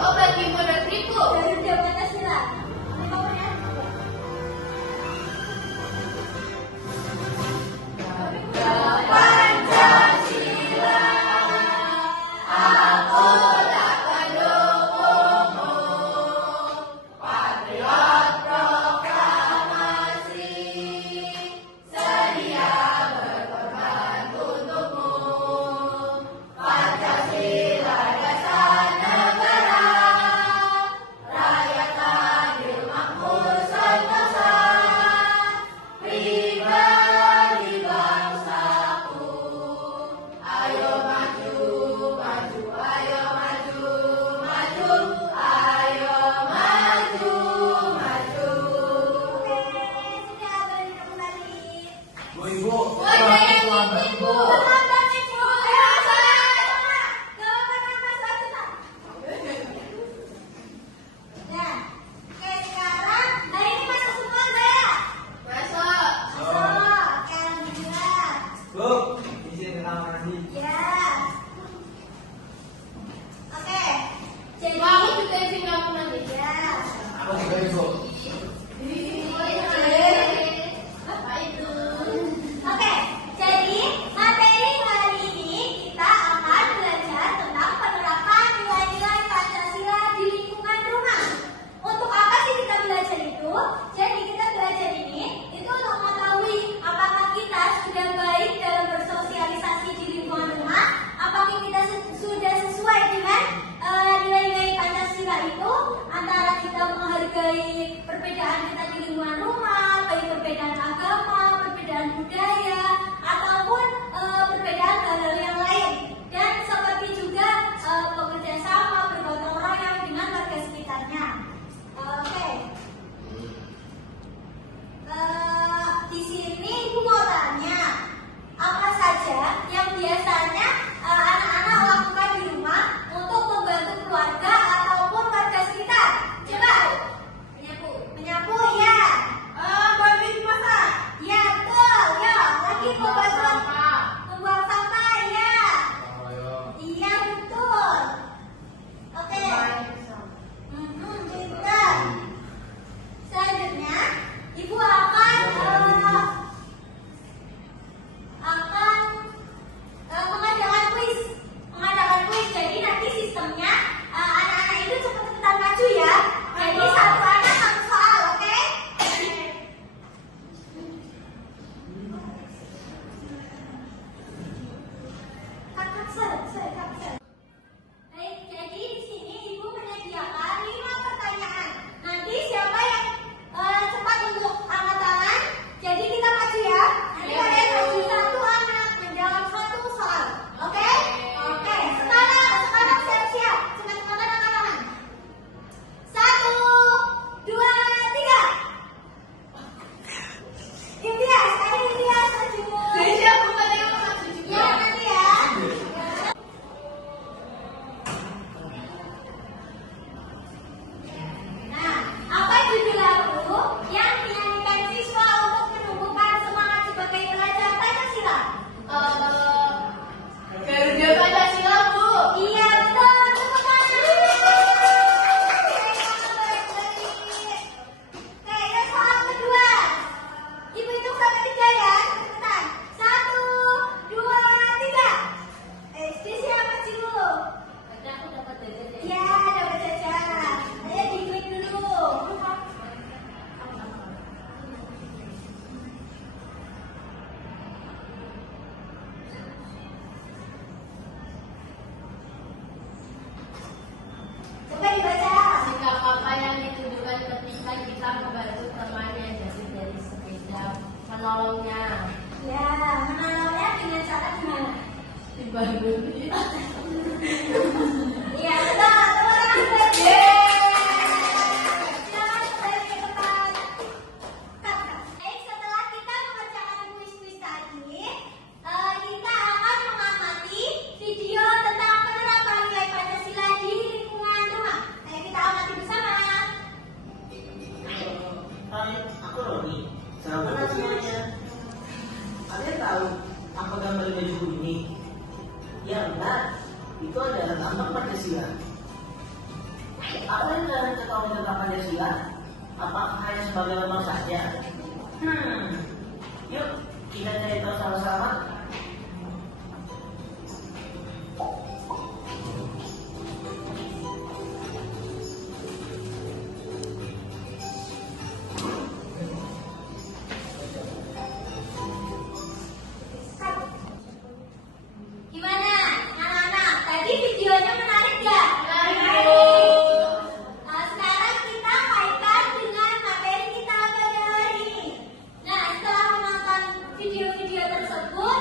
Oh, bagimu dan diriku. Garuda Pancasila. Perbedaan kita di lingkungan rumah, baik perbedaan agama, perbedaan budaya, ataupun perbedaan hal-hal yang lain. Dan seperti juga bekerja sama, bergotong royong dengan warga sekitarnya. Oke. Di sini Ibu mau tanya, apa saja yang biasanya anak-anak lakukan di rumah untuk membantu keluarga ataupun warga sekitar? Coba. Iya, betul. Tepuk tangan buat dia. Silakan kembali ke tempat. Baik, setelah kita mengerjakan kuis-kuis tadi, kita akan mengamati video tentang penerapan nilai Pancasila di lingkungan rumah. Ayo kita amati bersama. Hai, aku Roni. Sahabat semuanya. Kalian tahu apa gambar baju ini? Ya benar, itu adalah lambang Pancasila. Apa yang kalian ketahui tentang Pancasila? Apakah hanya sebagai lambang saja? Yuk kita cari tahu sama-sama. Gimana, anak-anak? Tadi videonya menarik gak? Sekarang kita kaitkan dengan materi kita pada hari ini. Nah, setelah menonton video-video tersebut,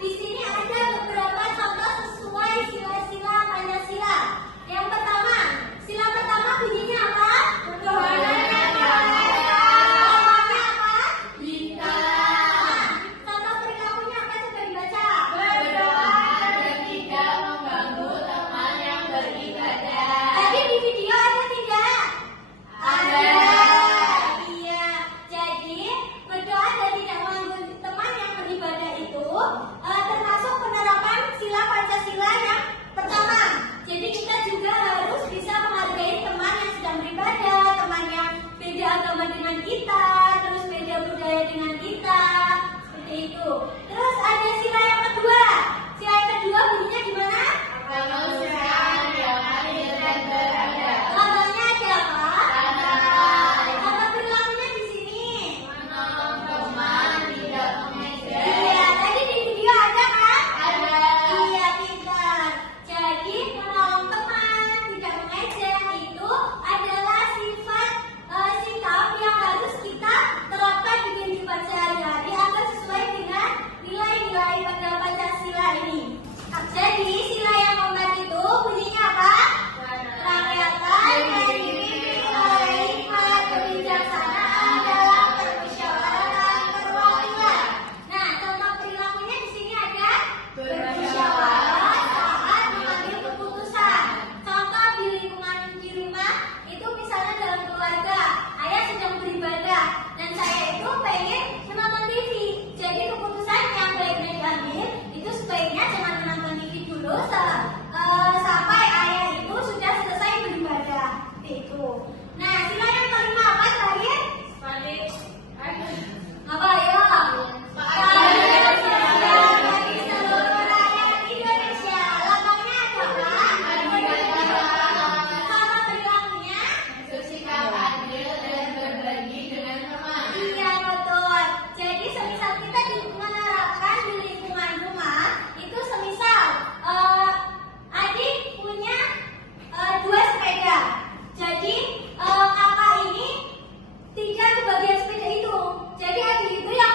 di sini ada beberapa contoh sesuai sila-sila Pancasila. Yang pertama, sila pertama bunyinya apa? Lambangnya apa? Bintang. Contoh perilakunya apa? Coba dibaca. Tadi di video ada tidak? Ada. Iya. Jadi berdoa dan tidak mengganggu teman yang beribadah itu termasuk penerapan sila Pancasila yang pertama. Jadi kita juga harus bisa menghargai teman yang sedang beribadah, teman yang beda agama dengan kita, terus beda budaya dengan kita, seperti itu. Terus ada sila yang kedua. Sila yang kedua bunyinya gimana? Lambangnya ada apa? Apa perilakunya di sini? Iya, tadi di video ada kan? Iya, pintar. Jadi menolong teman, tidak mengejek itu adalah sifat sikap yang harus kita terapkan di kehidupan sehari-hari agar sesuai dengan nilai-nilai pada Pancasila ini. Jadi sila yang keempat itu bunyinya apa? Kerakyatan yang dipimpin oleh hikmat kebijaksanaan dalam permusyawaratan perwakilan. Nah, contoh perilakunya di sini ada bermusyawarah saat mengambil keputusan. Contoh di lingkungan di rumah itu misalnya dalam keluarga, ayah sedang beribadah dan saya itu pengen menonton TV. Jadi keputusan yang baiknya diambil itu sebaiknya jangan menonton TV dulu sampai ayah itu sudah selesai beribadah. Itu. Nah, sila yang kelima apa terakhir? Apa ya? Bagi seluruh rakyat Indonesia. Lambangnya ada apa? Contoh perilakunya? Iya, betul. Jadi semisal kita menerapkan di lingkungan rumah, itu semisal adik punya 2 sepeda. Jadi kakak ini tidak kebagian sepeda itu. Jadi adik itu yang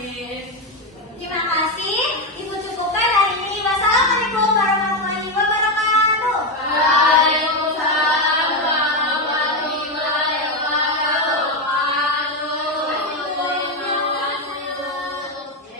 Miss. Terima kasih.